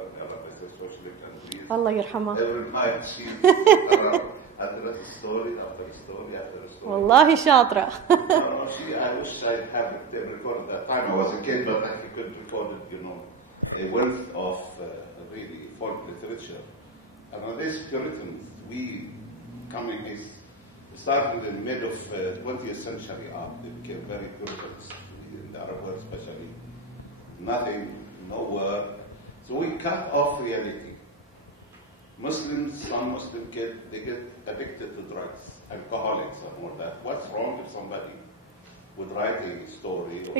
socially countries. Allah yarhamah. Every night she after a story after a story after a story. Wallahi shatra. I wish I had it recorded that time. I was a kid, but I couldn't record it, a wealth of really folk literature. And on these Puritans, we coming is starting in the mid of 20th century up. They became very Puritans in the Arab world, especially. Nothing, no word. So we cut off reality. Muslims, some Muslim kids, they get addicted to drugs, alcoholics, and all that. What's wrong if somebody would write a story or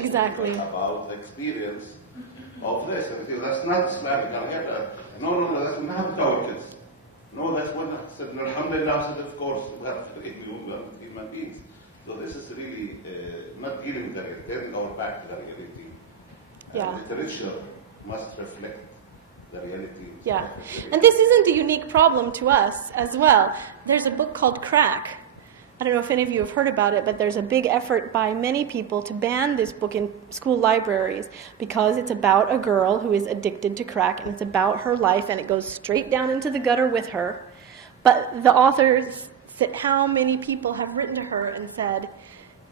about the experience of this? And they say, that's not Islamic. No, that's not our kids. No, that's what I said. Alhamdulillah, I said, of course, we have human beings. So this is really not dealing with the reality, getting our back to the reality. Literature must reflect the reality. Yeah. And this isn't a unique problem to us as well. There's a book called Crack. I don't know if any of you have heard about it, but there's a big effort by many people to ban this book in school libraries because it's about a girl who is addicted to crack and it's about her life and it goes straight down into the gutter with her. But the authors said how many people have written to her and said,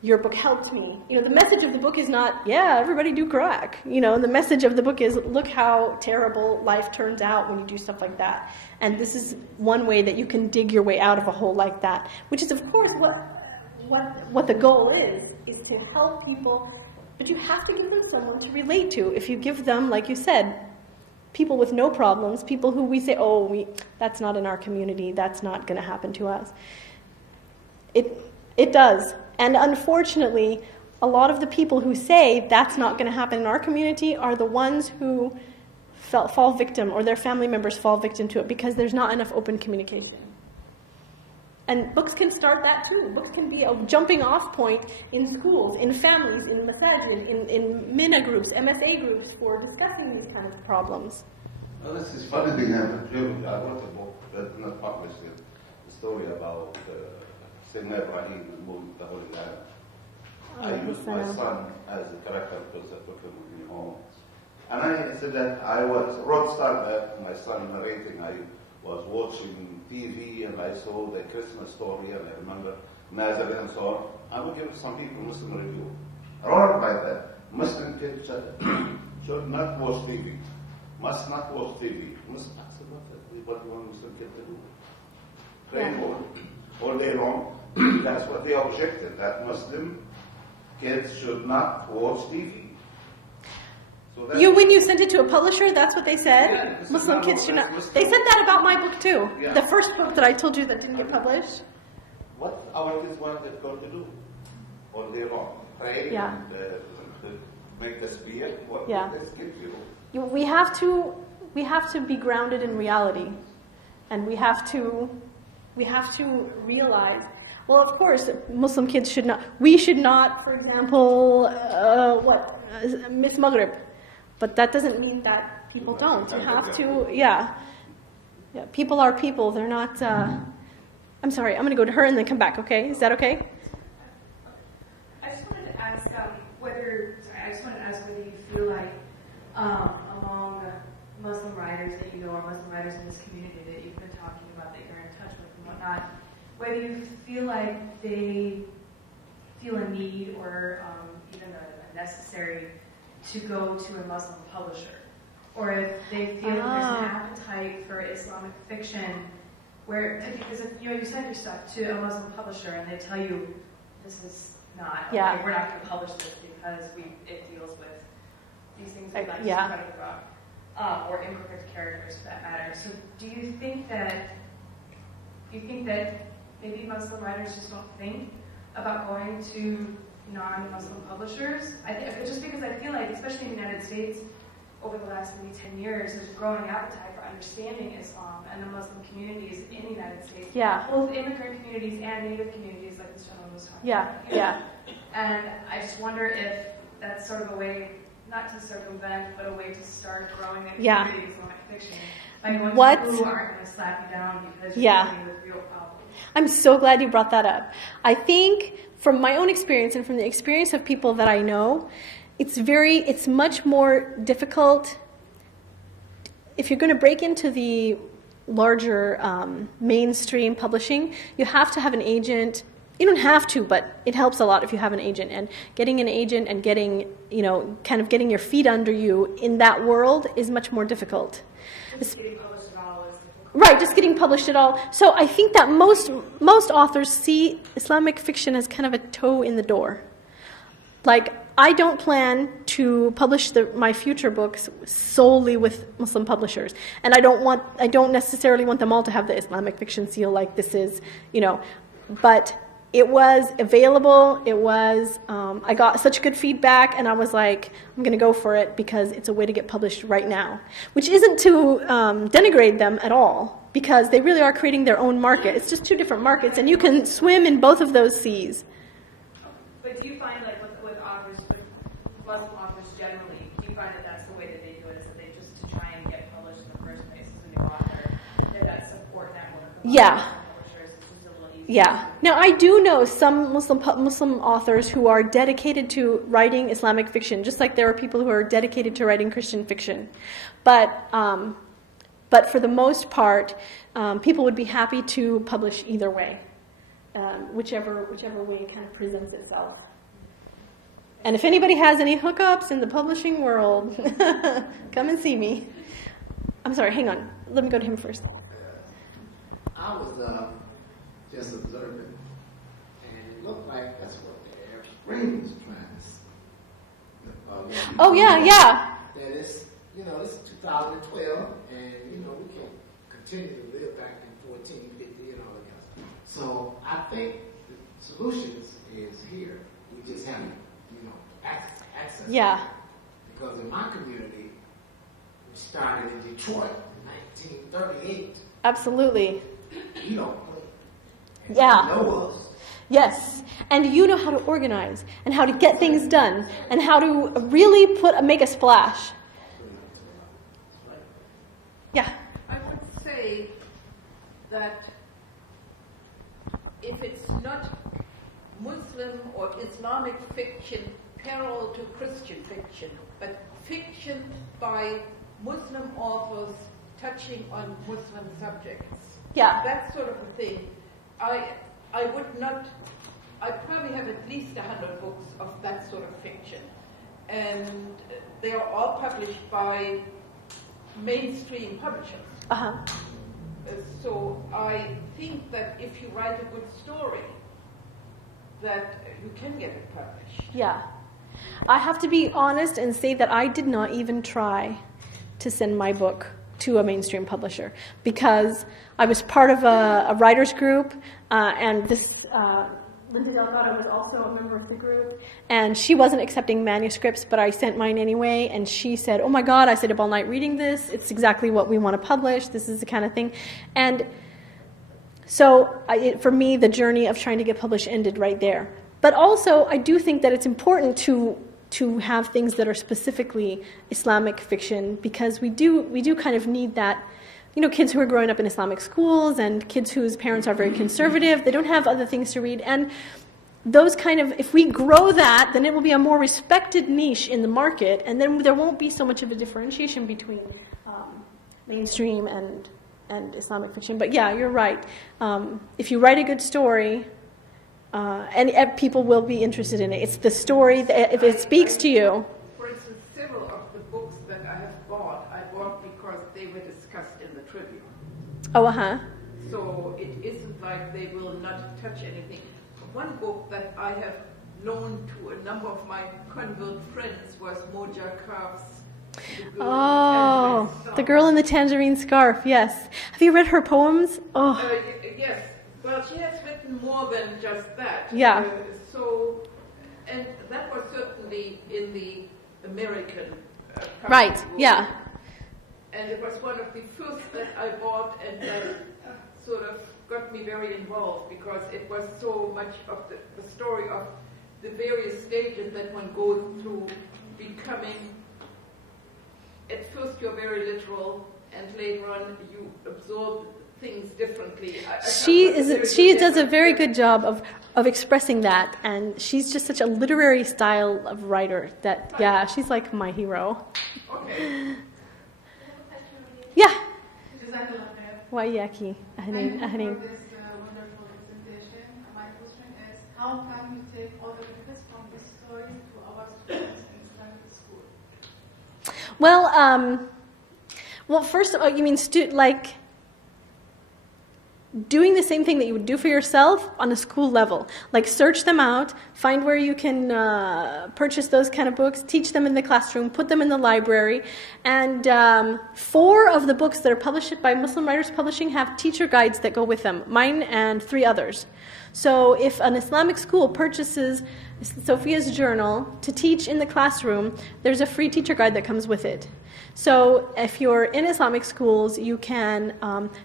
your book helped me. The message of the book is not, everybody do crack. The message of the book is, look how terrible life turns out when you do stuff like that. And this is one way that you can dig your way out of a hole like that, which is, of course, what the goal is to help people. But you have to give them someone to relate to. If you give them, like you said, people with no problems, people who we say, that's not in our community, that's not going to happen to us. It does. And unfortunately, a lot of the people who say that's not going to happen in our community are the ones who fall victim, or their family members fall victim to it because there's not enough open communication. And books can start that too. Books can be a jumping off point in schools, in families, in masajid, in MINA groups, MSA groups for discussing these kinds of problems. Well, this is funny thing happened. I wrote a book that's not published yet. A story about Sayyidina Ibrahim and moving to the Holy Land. I used my son as a character because I took him with me home. And I said that I wrote that my son narrating. I was watching TV and I saw the Christmas story and I remember Nazareth and so on. I will give some people Muslim review. I wrote about that. Muslim kids should not watch TV. Must not watch TV. I said, what do you want Muslim kids to do? Pray all day long. That's what they objected, that Muslim kids should not watch TV. So that's When you sent it to a publisher, that's what they said? Yeah, this is Muslim not kids what should not. Muslim- They said that about my book too. Yeah. The first book that I told you that didn't get published. what our kids want that going to do all day long. Pray Yeah. and make the spear. What Yeah. will this give you? We have to be grounded in reality, and we have to realize. Well, of course, Muslim kids should not. We should not, for example, miss Maghrib, but that doesn't mean that people don't. You have to, yeah. People are people. They're not. I'm sorry. I'm going to go to her and then come back. Okay? Is that okay? I just wanted to ask whether you feel like among Muslim writers that you know, or Muslim writers in this community that you've been talking about, that you're in touch with and whatnot, whether you feel like they feel a need or even a necessary to go to a Muslim publisher, or if they feel there's an appetite for Islamic fiction, where because you send your stuff to a Muslim publisher and they tell you this is not okay, we're not going to publish this because it deals with these things that like talking about, or imperfect characters for that matter. So do you think that maybe Muslim writers just don't think about going to non-Muslim publishers? Just because I feel like, especially in the United States, over the last maybe 10 years, there's a growing appetite for understanding Islam and the Muslim communities in the United States. Yeah. Both immigrant communities and native communities, like this gentleman was talking about. Yeah. And I just wonder if that's sort of a way, not to circumvent, but a way to start growing a community of Islamic fiction. Like people who aren't going to slap you down because you're dealing with real problems. I'm so glad you brought that up. I think from my own experience and from the experience of people that I know, it's much more difficult if you're going to break into the larger mainstream publishing. You have to have an agent. You don't have to, but it helps a lot if you have an agent. And getting an agent and getting your feet under you in that world is much more difficult. Just getting published at all is difficult. Right, just getting published at all. So I think that most authors see Islamic fiction as kind of a toe in the door. Like, I don't plan to publish my future books solely with Muslim publishers, and I don't necessarily want them all to have the Islamic fiction seal like this is, but it was available. It was, I got such good feedback, and I was like, I'm going to go for it because it's a way to get published right now, which isn't to denigrate them at all, because they really are creating their own market. It's just two different markets, and you can swim in both of those seas. But do you find, like, with Muslim authors generally, do you find that that's the way that they do it, is that they just to try and get published in the first place as a new author, that support network of publishers is just a little easier? Yeah. Now, I do know some Muslim authors who are dedicated to writing Islamic fiction, just like there are people who are dedicated to writing Christian fiction. But for the most part, people would be happy to publish either way, whichever way it kind of presents itself. And if anybody has any hookups in the publishing world, come and see me. I'm sorry, hang on. Let me go to him first. I was just observing, and it looked like that's what the Arab Spring was trying to say. Oh, yeah. That it's, this is 2012, and, we can't continue to live back in 1450 and all that kind of stuff. So I think the solution is here. We just haven't, access. Yeah. Because in my community, we started in Detroit in 1938. Absolutely. You don't play. And Yeah. You know us. Yes. And you know how to organize and how to get things done and how to really make a splash. Yeah. I would say that if it's not Muslim or Islamic fiction parallel to Christian fiction, but fiction by Muslim authors touching on Muslim subjects. Yeah. That sort of a thing. I probably have at least 100 books of that sort of fiction. And they are all published by mainstream publishers. Uh-huh. So I think that if you write a good story, that you can get it published. Yeah. I have to be honest and say that I did not even try to send my book to a mainstream publisher because I was part of a writers group, and this Linda Delgado was also a member of the group, and she wasn't accepting manuscripts, but I sent mine anyway, and she said, oh my God, I stayed up all night reading this. It's exactly what we want to publish. This is the kind of thing. And so for me, the journey of trying to get published ended right there. But also, I do think that it's important to have things that are specifically Islamic fiction, because we do kind of need that. You know, kids who are growing up in Islamic schools and kids whose parents are very conservative, they don't have other things to read. And those kind of, if we grow that, then it will be a more respected niche in the market, and then there won't be so much of a differentiation between mainstream and Islamic fiction. But yeah, you're right. If you write a good story, and people will be interested in it. It's the story, that if it speaks to you. For instance, several of the books that I have bought, I bought because they were discussed in the trivia. Oh, uh-huh. So it isn't like they will not touch anything. One book that I have loaned to a number of my convert friends was Moja Karf's The Girl in the Tangerine Scarf, yes. Have you read her poems? Oh. Yes. Well, she has written more than just that. Yeah. And that was certainly in the American right, world. Yeah. And it was one of the first that I bought, and that sort of got me very involved because it was so much of the story of the various stages that one goes through becoming. At first you're very literal, and later on you absorb things differently. She does a very good job of expressing that, and she's just such a literary style of writer that, yeah, she's like my hero. Okay. Yeah. وإياكي أهلين. This wonderful presentation. My question is, how can you take all the benefits from this story to our students in Islamic school? Well, first of all, you mean doing the same thing that you would do for yourself on a school level. Like search them out, find where you can purchase those kind of books, teach them in the classroom, put them in the library. And 4 of the books that are published by Muslim Writers Publishing have teacher guides that go with them, mine and 3 others. So if an Islamic school purchases Sophia's journal to teach in the classroom, there's a free teacher guide that comes with it. So if you're in Islamic schools, you can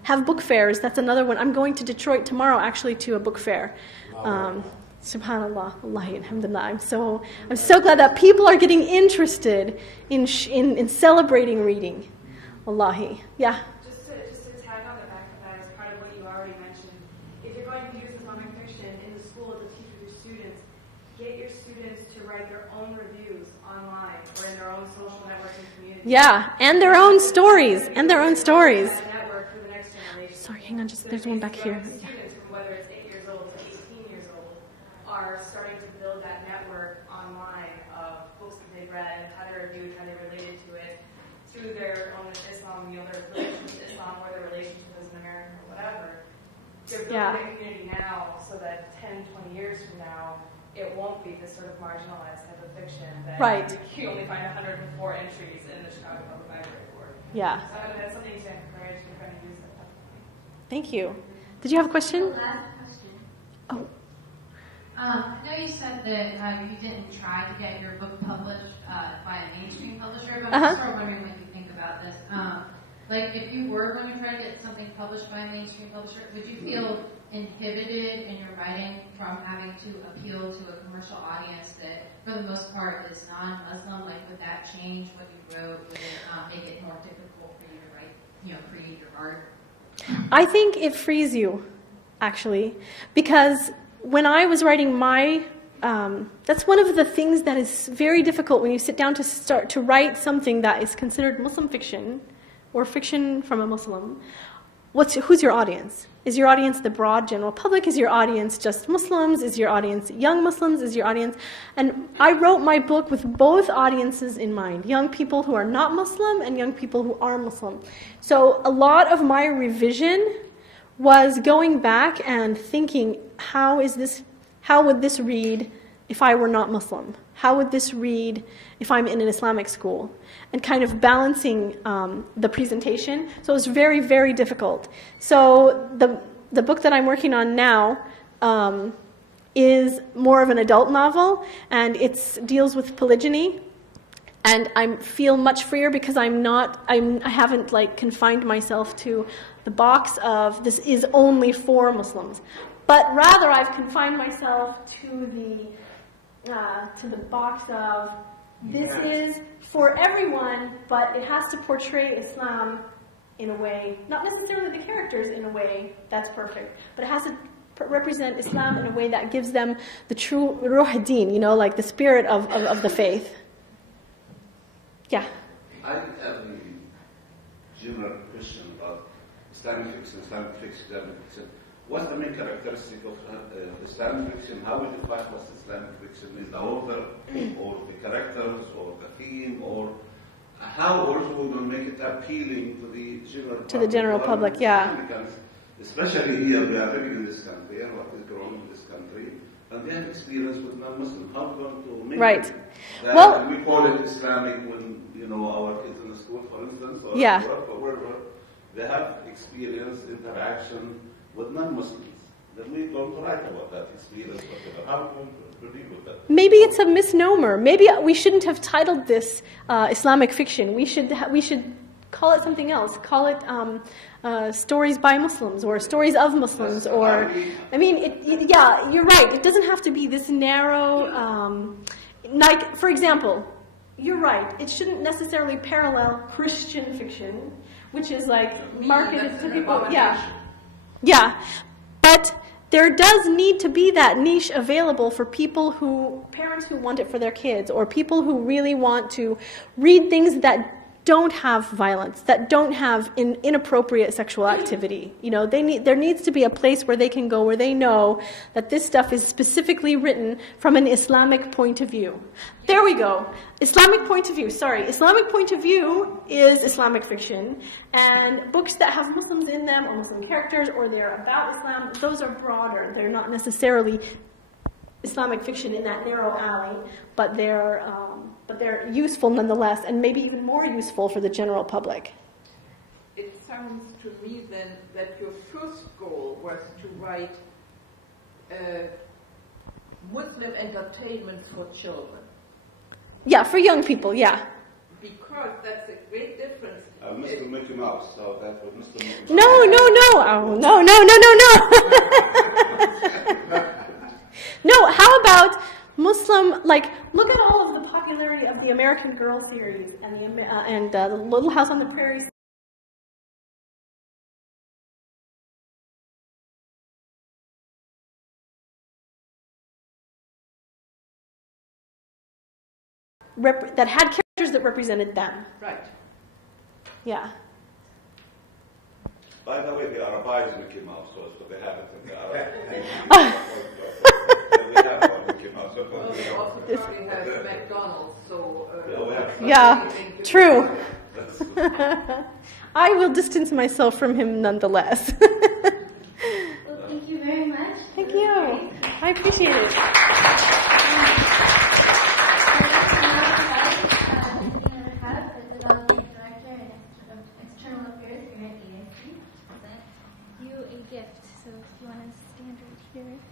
have book fairs. That's another one. I'm going to Detroit tomorrow, actually, to a book fair. Subhanallah, Allahi, alhamdulillah. I'm so glad that people are getting interested in celebrating reading. Wallahi. Yeah. Just to tag on the back of that, as part of what you already mentioned, if you're going to use Islamic fiction in the school to teach your students, get your students to write their own reviews online or in their own social networking communities. Yeah, and their own stories. Network for the next generation. Sorry, hang on, there's one back here. Students, whether it's 8 years old to 18 years old, are starting to build that network online of books that they've read, how they reviewed, how they related to it, through their own Islam, their relationship to Islam, or their relationship as an American or whatever. They're building a community now so that 10, 20 years from now, it won't be this sort of marginalized type of fiction that you only find 104 entries in the Chicago Public Library for. Yeah. So that's something to encourage to kind of use that. Thank you. Did you have a question? Last question. Oh. I know you said that you didn't try to get your book published by a mainstream publisher, but I'm sort of wondering what you think about this. Like, if you were going to try to get something published by a mainstream publisher, would you feel inhibited in your writing from having to appeal to a commercial audience that, for the most part, is non-Muslim? Like, would that change what you wrote? Would it make it more difficult for you to write, create your art? I think it frees you, actually, because when I was writing my, that's one of the things that is very difficult when you sit down to start to write something that is considered Muslim fiction or fiction from a Muslim. Who's your audience? Is your audience the broad general public? Is your audience just Muslims? Is your audience young Muslims? Is your audience... And I wrote my book with both audiences in mind, young people who are not Muslim and young people who are Muslim. So a lot of my revision was going back and thinking, how would this read if I were not Muslim? How would this read if I'm in an Islamic school? And kind of balancing the presentation. So it was very, very difficult. So the book that I'm working on now is more of an adult novel, and it deals with polygyny. And I feel much freer because I haven't like confined myself to the box of this is only for Muslims, but rather I've confined myself to the box of this is for everyone, but it has to portray Islam in a way, not necessarily the characters in a way that's perfect, but it has to represent Islam in a way that gives them the true ruh din, you know, like the spirit of the faith. Yeah. I have a general question about Islamic fiction, What's the main characteristic of Islamic fiction? How we define what's Islamic fiction? Is the author, or the characters, or the theme, or how also we will make it appealing to the general public? To the general public, yeah. Especially here, we are living in this country, and what is growing in this country, and they have experience with non-Muslim. How are we going to make right. it? That well, we call it Islamic when, you know, our kids in the school, for instance, or yeah. work, or wherever, they have experience, interaction with non-Muslims. Then we're going to write about that experience, whatever. How are we going to deal with that? Maybe it's a misnomer. Maybe we shouldn't have titled this Islamic fiction. We should call it something else. Call it stories by Muslims or stories of Muslims. Or, I mean, yeah, you're right. It doesn't have to be this narrow. Like, for example, you're right. It shouldn't necessarily parallel Christian fiction, which is like marketed to people. Yeah, yeah. But there does need to be that niche available for parents who want it for their kids, or people who really want to read things that don't have violence, that don't have inappropriate sexual activity. You know, there needs to be a place where they can go where they know that this stuff is specifically written from an Islamic point of view. There we go. Islamic point of view. Sorry. Islamic point of view is Islamic fiction. And books that have Muslims in them or Muslim characters or they're about Islam, those are broader. They're not necessarily Islamic fiction in that narrow alley, but they're useful nonetheless, and maybe even more useful for the general public. It sounds to me then that your first goal was to write Muslim entertainment for children. Yeah, for young people, yeah. Because that's a great difference. Mr. Mickey Mouse, so that was Mr. Mickey Mouse. No. Oh, no. No, how about Muslim, like, look at all of the popularity of the American Girl series and the Little House on the Prairie. That had characters that represented them. Right. Yeah. By the way, they are Arabized Mickey Mouse, so they have it in the Arab. They have Mickey Mouse. Well, they also probably have McDonald's, so... yeah, true. I will distance myself from him nonetheless. Well, thank you very much. Thank you. I appreciate it.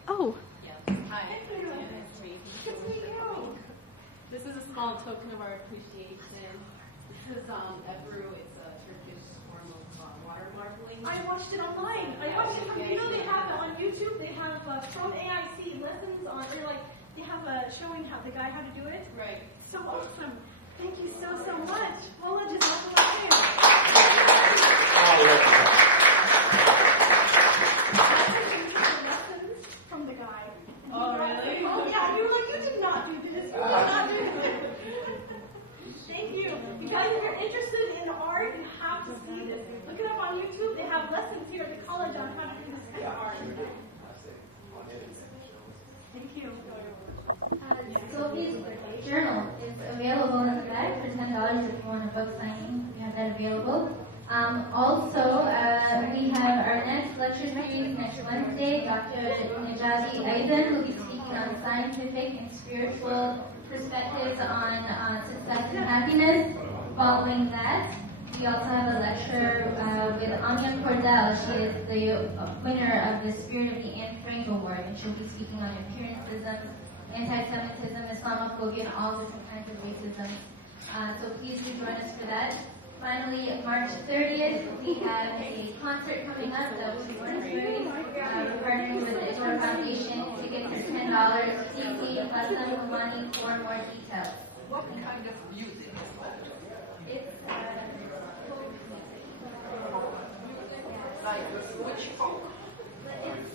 Oh. Yes. Hi. Nice to meet you. This is a small token of our appreciation. This is Ebru. It's a Turkish form of water marbling. I watched it online. I watched it. You know, they have it on YouTube. They have from AIC lessons on. They have showing how the guy how to do it. Right. So awesome. Thank you so much. Wallah jazakallah from the guy. Oh, really? Oh, yeah. You were like, you did not do this. You did not do this. Thank you. You guys, if you're interested in art, you have to see this. Look it up on YouTube. They have lessons here at the college on how to do this kind of art. Thank you. Sophie's journal is available in the back for $10 if you want a book signing. We have that available. Also, we have our next lecture series next Wednesday. Wednesday, Dr. Najiyah Diana will be speaking on scientific and spiritual perspectives on success and happiness. Following that, we also have a lecture with Anya Cordell. She is the winner of the Spirit of the Anne Frank Award, and she'll be speaking on empiricism, anti-Semitism, Islamophobia, and all different kinds of racism. So please do join us for that. Finally, March 30th, we have a concert coming up that will be free. We're partnering with the Israel Foundation. Tickets are $10. See Najiyah Helwani for more details. What kind of music is that? It's like which folk? It's